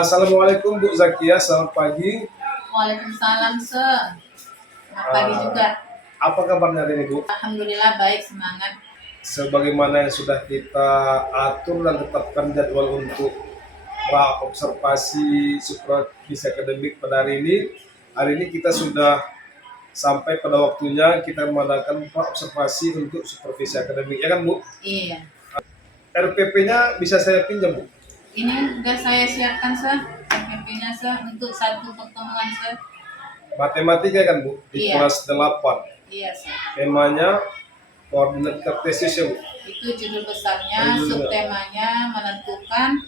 Assalamualaikum Bu Zakia, selamat pagi. Waalaikumsalam, Sir. Selamat pagi juga. Apa kabarnya hari ini Bu? Alhamdulillah baik, semangat. Sebagaimana yang sudah kita atur dan tetapkan jadwal untuk observasi supervisi akademik pada hari ini kita sudah sampai pada waktunya kita mengadakan observasi untuk supervisi akademik, ya kan Bu? Iya. RPP-nya bisa saya pinjam Bu? Ini sudah saya siapkan, Sir. RPP-nya, Sir, untuk satu pertemuan, Sir. Matematika kan Bu? Di Iya. kelas 8. Iya, Sir. Temanya koordinat kartesius ya Bu? Itu judul besarnya, subtemanya menentukan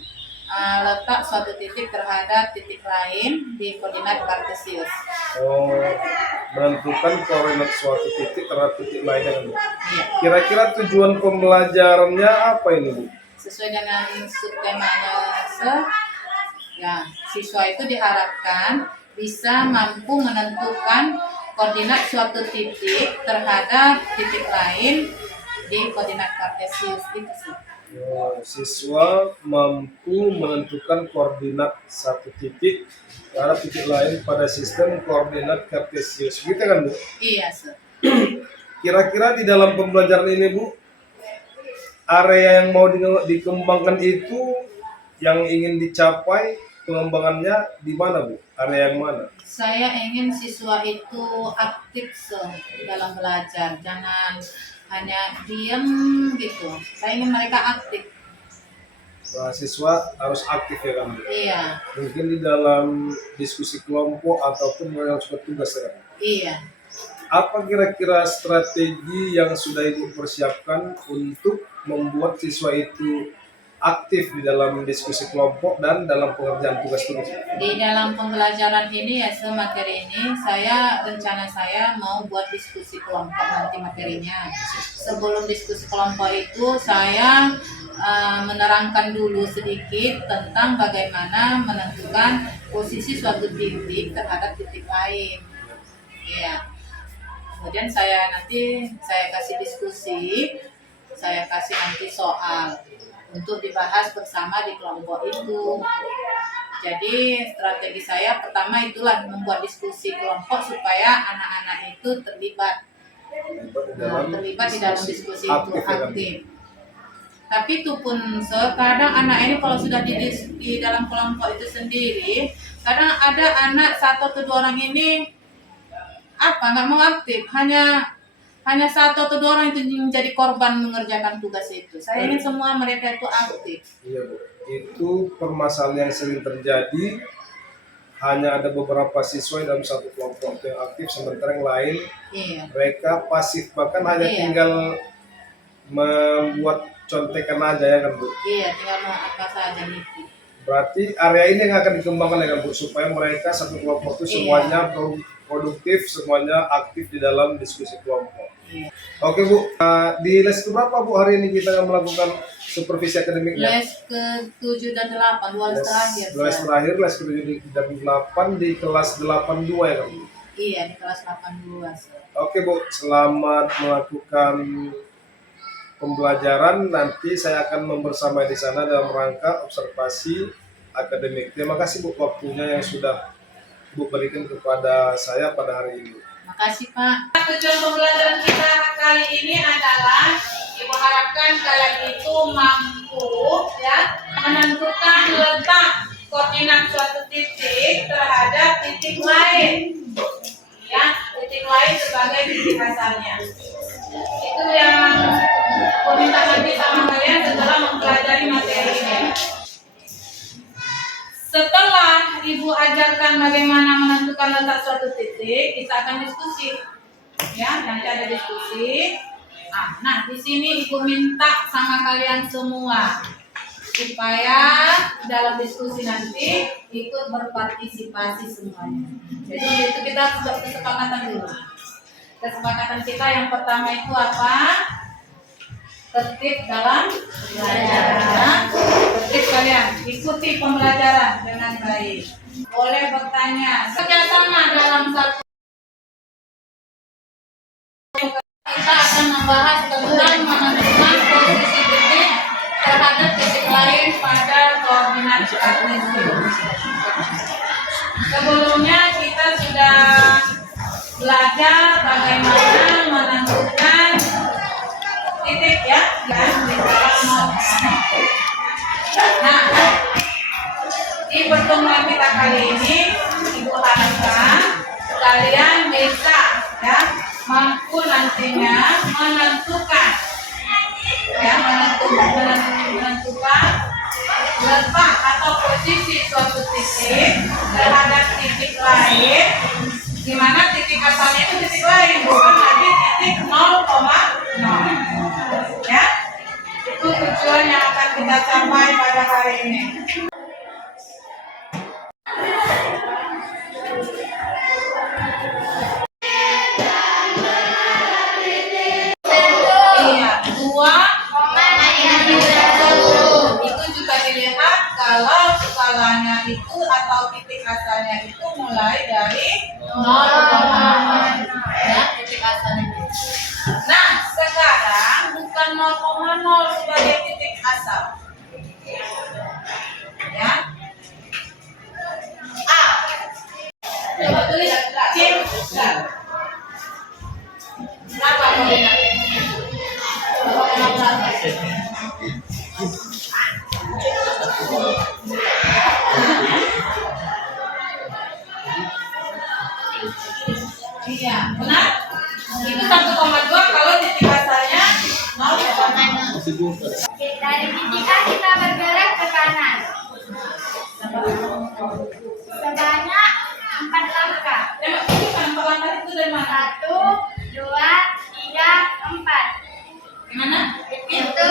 letak suatu titik terhadap titik lain di koordinat kartesius. Oh, menentukan koordinat suatu titik terhadap titik lainnya kan Bu? Iya. Kira-kira tujuan pembelajarannya apa ini Bu? Sesuai dengan subtemanya, Sir, ya, siswa itu diharapkan bisa mampu menentukan koordinat suatu titik terhadap titik lain di koordinat kartesius itu sih. Oh, siswa mampu menentukan koordinat satu titik terhadap titik lain pada sistem koordinat kartesius, gitu kan Bu? Iya, Sir. Kira-kira di dalam pembelajaran ini Bu, area yang mau dikembangkan itu yang ingin dicapai pengembangannya di mana Bu? Area yang mana? Saya ingin siswa itu aktif dalam belajar, jangan hanya diam gitu. Saya ingin mereka aktif. Mahasiswa harus aktif ya kan Bu? Iya. Mungkin di dalam diskusi kelompok ataupun dalam suatu tugas ya kan? Iya. Apa kira-kira strategi yang sudah Ibu persiapkan untuk membuat siswa itu aktif di dalam diskusi kelompok dan dalam pengerjaan tugas-tugas? Di dalam pembelajaran ini ya, materi ini rencana saya mau buat diskusi kelompok nanti materinya. Sebelum diskusi kelompok itu saya menerangkan dulu sedikit tentang bagaimana menentukan posisi suatu titik terhadap titik lain. Ya. Kemudian saya kasih diskusi, saya kasih nanti soal untuk dibahas bersama di kelompok itu. Jadi strategi saya pertama itulah membuat diskusi kelompok supaya anak-anak itu terlibat di dalam diskusi itu aktif. Tapi itu pun kadang anak ini kalau sudah di dalam kelompok itu sendiri, kadang ada anak satu atau dua orang ini nggak mau aktif, hanya satu atau dua orang itu menjadi korban mengerjakan tugas itu. Saya ingin semua mereka itu aktif. Iya Bu, itu permasalahan yang sering terjadi. Hanya ada beberapa siswa dalam satu kelompok yang aktif, sementara yang lain mereka pasif, bahkan hanya tinggal membuat contekan aja ya kan Bu? Iya, tinggal mau apa saja itu. Berarti area ini yang akan dikembangkan ya kan Bu, supaya mereka satu kelompok itu semuanya produktif, semuanya aktif di dalam diskusi kelompok. Iya. Oke Bu, di les keberapa Bu hari ini kita melakukan supervisi akademiknya? Les ke-7 dan 8, dua les terakhir. Les terakhir, les ke-7 dan 8 di kelas 82 ya kan Bu? Iya, di kelas 82. Oke Bu, selamat melakukan pembelajaran. Nanti saya akan membersamai di sana dalam rangka observasi akademik. Terima kasih Bu waktunya yang sudah Bu berikan kepada saya pada hari ini. Makasih Pak. Tujuan pembelajaran kita kali ini adalah Ibu harapkan kalian itu mampu ya menentukan letak koordinat suatu titik terhadap titik lain. Ya, titik lain sebagai titik asalnya. Itu yang minta nanti sama kalian setelah mempelajari materi ini. Setelah Ibu ajarkan bagaimana menentukan letak suatu titik, kita akan diskusi. Ya, nanti ada diskusi. Nah, di sini Ibu minta sama kalian semua supaya dalam diskusi nanti ikut berpartisipasi semuanya. Jadi itu kita buat kesepakatan dulu. Kesepakatan kita yang pertama itu apa? Tertib dalam belajar. Tertib kalian, ikuti pembelajaran dengan baik. Boleh bertanya. Kerjasama dalam satu. Kita akan membahas tentang menentukan posisi titik terhadap titik lain pada koordinat kartesius. Sebelumnya kita sudah belajar bagaimana menentukan titik ya di dalam nol. Nah, di pertemuan kita kali ini Ibu harapkan kalian bisa ya mampu nantinya menentukan letak atau posisi suatu titik terhadap titik lain, di mana titik asalnya itu titik lain, bukan lagi titik 0,0. Ya, itu tujuan yang akan kita capai pada hari ini. Iya, 2,1. Itu juga dilihat kalau skalanya itu atau titik asalnya itu mulai dari 0,0. Ya, titik asalnya. Nah, sekarang bukan 0,0 sebagai titik asal. Ya. A. Coba tulis C. Kenapa koordinatnya? Iya, benar. Itu 1,2 kalau titik asalnya 0,0. Dari titik A kita bergerak ke kanan sebanyak 4 langkah. Empat langkah itu dari mana? 1, 2, 3, 4. Gimana? Itu.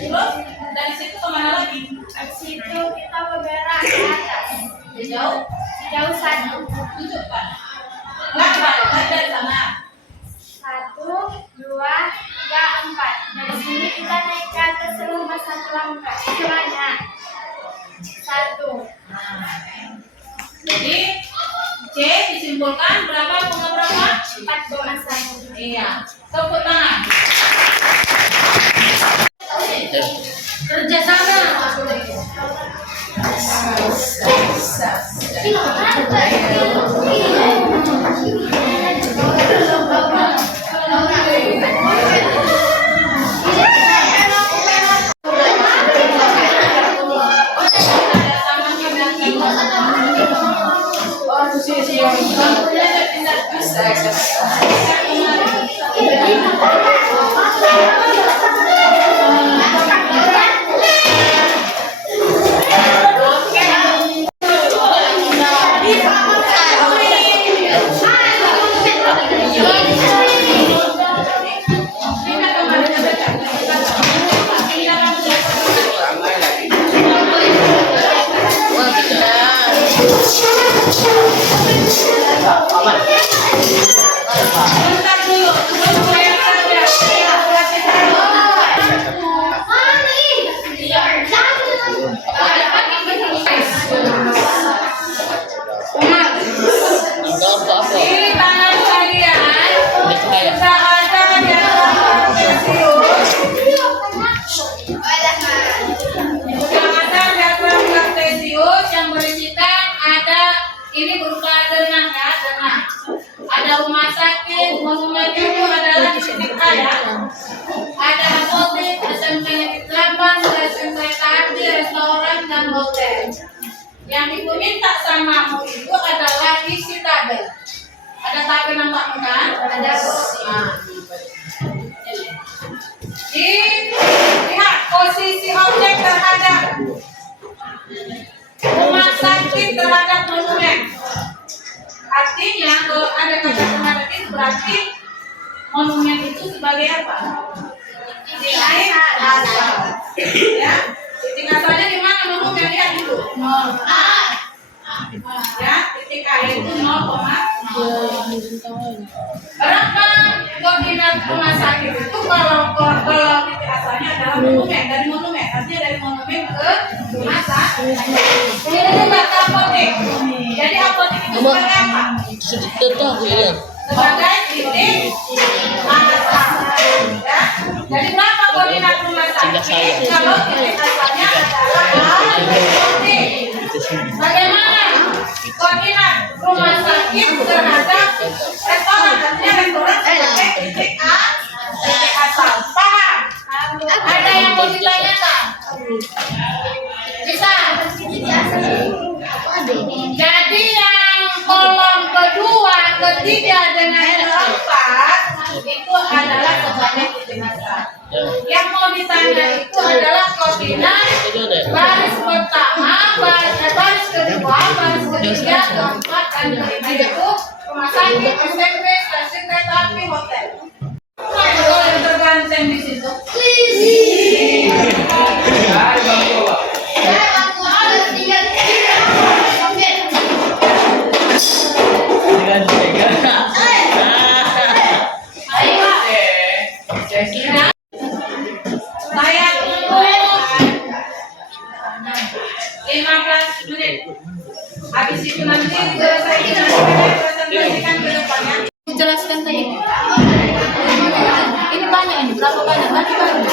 Terus dari situ kemana lagi? Dari situ kita bergerak ke atas. Sejauh? Sejauh 1. Tunjukkan. Langkah dari sana. 1, 2, 3, 4. Dari sini kita naik ke atas selama 1 langkah. Sebanyak 1. Jadi C disimpulkan berapa? 4,1. Iya. Tepuk tangan. Kerjasama. Bentar dulu, tunggu yang saja. Di tangan kalian sudah ada diagram kartesius. Sudah ada diagram kartesius yang berisikan ada ini berupa denah ya, denah. Ada rumah sakit, monumen itu adalah di titik A ya. Ada apotek, SMK Negeri 8, stasiun kereta api, restoran, dan hotel. Yang ibu minta sama mu itu adalah isi tabel. Ada tabel nampak kan? Ada. Nah. Lihat posisi objek terhadap rumah sakit terhadap monumen. Artinya kalau ada kata terhadap itu berarti monumen itu sebagai apa? Titik air asal. Ya, titik asalnya di mana monumen lihat itu? 0. Ya, titik air itu 0,0. Berapa koordinat rumah sakit itu kalau titik asalnya adalah monumen, dari monumen, artinya dari monumen ke rumah sakit. Ini juga apotek. Jadi apotek itu sebagai apa? Sebagai titik asal. Ya. Jadi berapa koordinat rumah sakit? Kalau asalnya adalah bagaimana koordinat rumah sakit terhadap restoran, artinya restoran sebagai titik asal. Paham? Ada yang mau ditanyakan? Bisa? Jadi yang kolom kedua, ketiga dengan keempat itu adalah sebagai titik asal. Yang mau ditanya itu adalah koordinat baris pertama, baris kedua, baris ketiga, keempat, dan kelima itu rumah sakit, SMP, stasiun kereta api, hotel. Kalau yang terganteng di situ. Saya tunggu 15 menit. Habis itu nanti selesai kita presentasikan ke depannya. Jelaskan tadi. Ini banyak ini, berapa banyak? Nanti baru.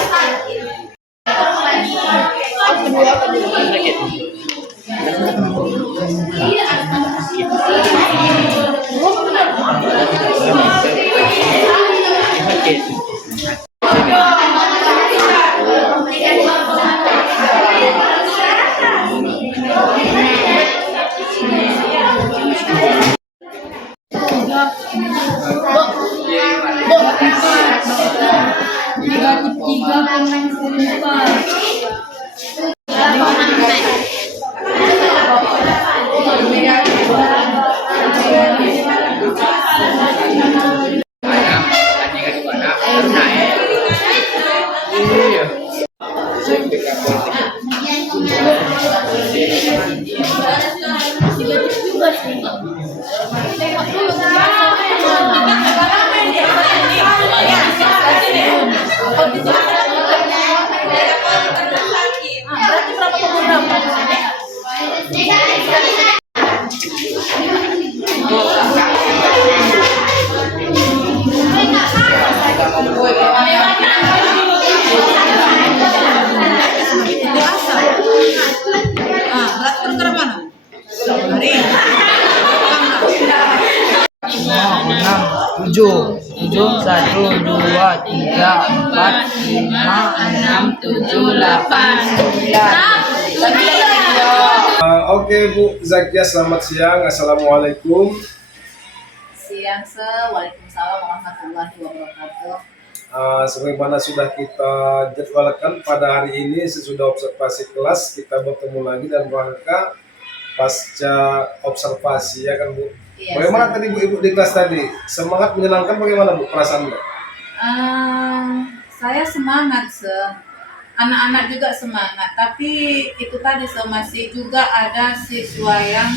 Tujuh, 1, 2, 3, 4, 5, 6, 7, 8, 9. Oke Bu Zakia, selamat siang. Assalamualaikum. Siang, Waalaikumsalam warahmatullahi wabarakatuh. Sebagaimana sudah kita jadwalkan pada hari ini sesudah observasi kelas, kita bertemu lagi dalam rangka pasca observasi, ya kan Bu? Iya, Bagaimana tadi Bu Ibu di kelas tadi? Semangat, menyenangkan, bagaimana Bu perasaan Bu? Saya semangat, anak-anak juga semangat, tapi itu tadi masih juga ada siswa yang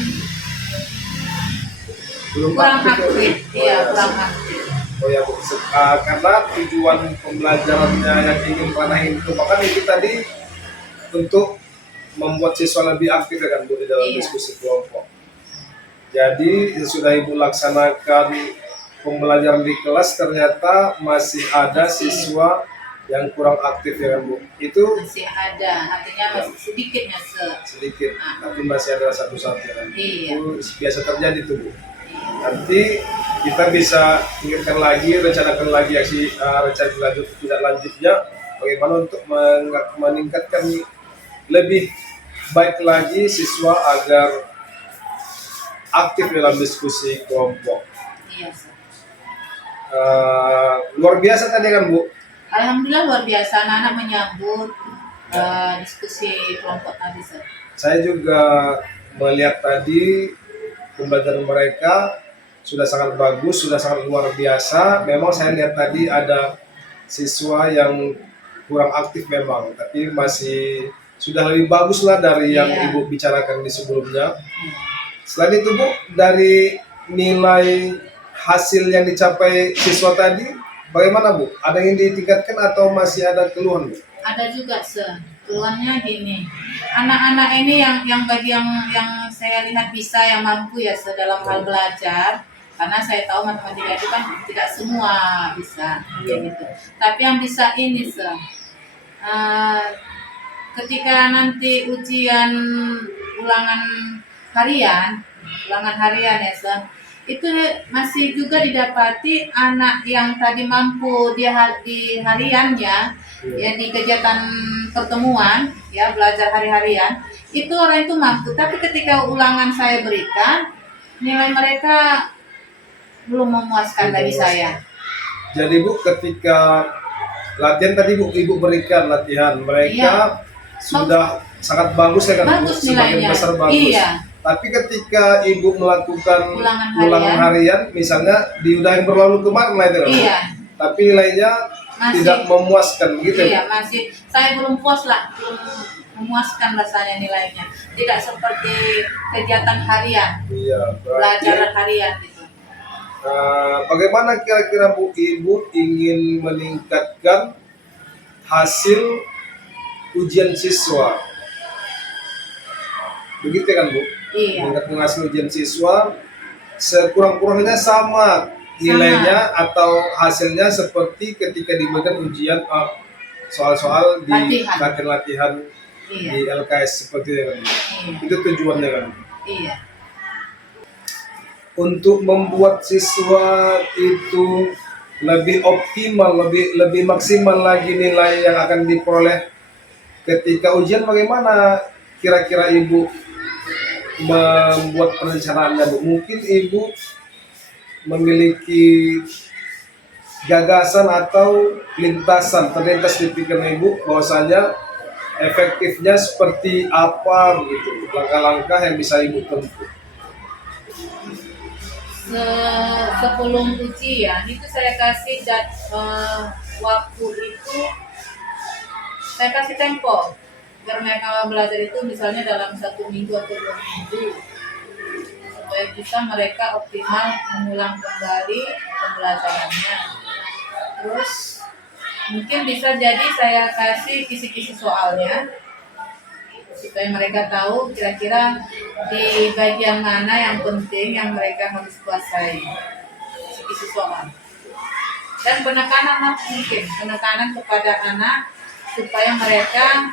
kurang aktif. Iya, kurang aktif. Oh ya Bu, karena tujuan pembelajarannya yang ingin panahin itu makanya itu tadi untuk membuat siswa lebih aktif, ya kan Bu, di dalam diskusi kelompok. Jadi sudah Ibu laksanakan pembelajaran di kelas, ternyata masih ada siswa yang kurang aktif, ya kan Bu? Itu masih ada, artinya masih sedikitnya sedikit, tapi masih ada satu-satu, ya kan? Iya. Itu biasa terjadi tuh Bu. Nanti kita bisa ingatkan lagi, rencanakan lagi aksi rencana tidak lanjutnya bagaimana untuk meningkatkan lebih baik lagi siswa agar aktif dalam diskusi kelompok. Iya, Luar biasa tadi kan Bu? Alhamdulillah luar biasa, anak-anak menyambut diskusi kelompok tadi, Saya juga melihat tadi pembelajaran mereka sudah sangat bagus, sudah sangat luar biasa. Memang saya lihat tadi ada siswa yang kurang aktif memang, tapi masih sudah lebih bagus lah dari yang Ibu bicarakan di sebelumnya. Selain itu Bu, dari nilai hasil yang dicapai siswa tadi, bagaimana Bu? Ada yang ditingkatkan atau masih ada keluhan Bu? Ada juga, keluhannya gini, anak-anak ini yang bagi yang saya lihat bisa, yang mampu ya dalam hal belajar, karena saya tahu matematika itu kan tidak semua bisa kayak gitu. Tapi yang bisa ini ketika nanti ujian ulangan harian ya itu masih juga didapati anak yang tadi mampu di hariannya ya di kegiatan pertemuan ya belajar hari-harian itu orang itu mampu, tapi ketika ulangan saya berikan nilai mereka belum memuaskan bagi saya. Jadi Bu, ketika latihan tadi Ibu berikan latihan mereka sudah sangat bagus ya kan? Bagus Sebagian nilainya. besar bagus. Iya. Tapi ketika Ibu melakukan Ulangan harian, misalnya di udah yang berlalu kemarin lah itu, Iya. tapi nilainya Masih. tidak memuaskan gitu. Iya, masih saya belum puas lah, belum memuaskan rasanya nilainya. Tidak seperti kegiatan harian, Iya, pelajaran harian gitu. bagaimana kira-kira Bu Ibu ingin meningkatkan hasil ujian siswa? Begitu kan Bu? Iya. Meningkatkan hasil ujian siswa sekurang-kurangnya sama nilainya atau hasilnya seperti ketika diberikan ujian soal-soal di latihan Iya. di LKS seperti itu kan. Iya. Itu tujuannya kan. Iya. Untuk membuat siswa itu lebih optimal, lebih maksimal lagi nilai yang akan diperoleh ketika ujian, bagaimana kira-kira Ibu membuat perencanaannya Bu? Mungkin Ibu memiliki gagasan atau terlintas di pikiran Ibu bahwasanya efektifnya seperti apa begitu, langkah-langkah yang bisa Ibu tempuh. Sebelum ujian itu saya kasih waktu itu saya kasih tempo biar mereka belajar itu misalnya dalam 1 minggu atau 2 minggu supaya bisa mereka optimal mengulang kembali pembelajarannya. Terus mungkin bisa jadi saya kasih kisi-kisi soalnya supaya mereka tahu kira-kira di bagian mana yang penting yang mereka harus kuasai, kisi-kisi soal. Dan penekanan kepada anak supaya mereka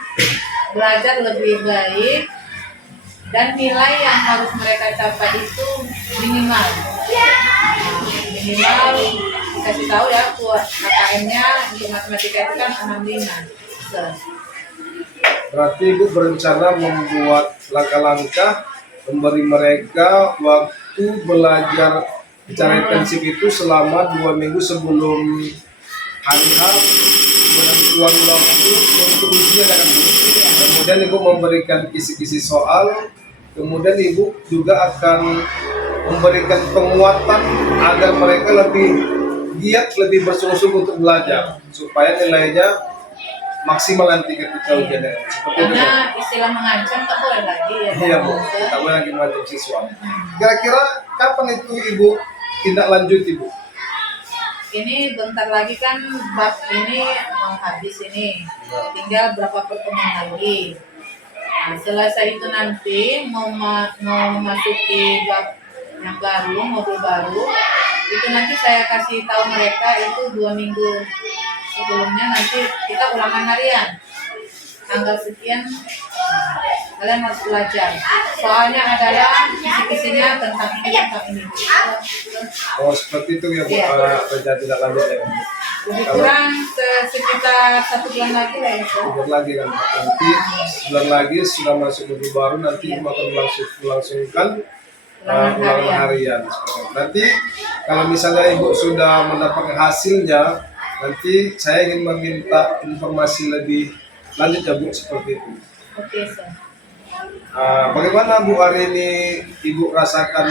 belajar lebih baik dan nilai yang harus mereka capai itu minimal dikasih tahu ya KKM-nya untuk matematika itu kan 65. Berarti Ibu berencana membuat langkah-langkah memberi mereka waktu belajar secara intensif itu selama 2 minggu sebelum hari H, penentuan waktu untuk ujian akan Bu. Kemudian Ibu memberikan kisi-kisi soal, kemudian Ibu juga akan memberikan penguatan agar mereka lebih giat, lebih bersungguh-sungguh untuk belajar supaya nilainya maksimal nanti ketika ujian. Seperti itu. Karena istilah mengancam tak boleh lagi ya. Iya Bu, tak boleh lagi mengancam siswa. Kira-kira kapan itu Ibu tindak lanjut Ibu? Ini bentar lagi kan bab ini mau habis ini, tinggal berapa pertemuan lagi. Nah, selesai itu nanti mau memasuki bab yang baru, modul baru, itu nanti saya kasih tahu mereka itu 2 minggu sebelumnya nanti kita ulangan harian. Tanggal sekian kalian harus belajar. Soalnya adalah kisi-kisinya tentang ini. Oh seperti itu ya Bu, Iya. rencana tidak lanjut ya. Lebih kurang sekitar 1 bulan lagi lah ya. Sebulan lagi kan, nanti sebulan lagi sudah masuk modul baru, nanti Ibu akan melangsungkan ulangan harian. Seperti itu. Nanti kalau misalnya Ibu sudah mendapatkan hasilnya, nanti saya ingin meminta informasi lebih lanjut ya Bu, seperti itu. Oke, Sir. Bagaimana Bu hari ini Ibu rasakan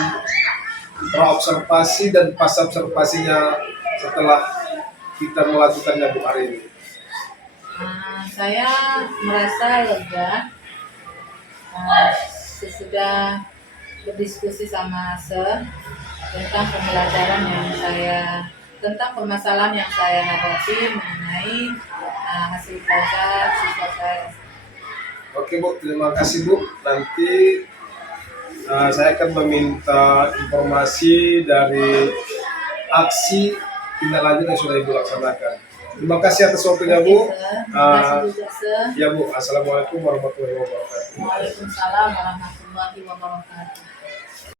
praobservasi dan pas observasinya setelah kita melakukannya Bu hari ini? Saya merasa lega sesudah berdiskusi sama Sir tentang tentang permasalahan yang saya hadapi mengenai hasil belajar siswa saya. Oke Bu, terima kasih Bu. Nanti saya akan meminta informasi dari aksi tindak lanjut yang sudah Ibu laksanakan. Terima kasih atas waktunya, Bu. Terima kasih juga, Sir. Ya, Bu. Assalamualaikum warahmatullahi wabarakatuh. Waalaikumsalam warahmatullahi wabarakatuh.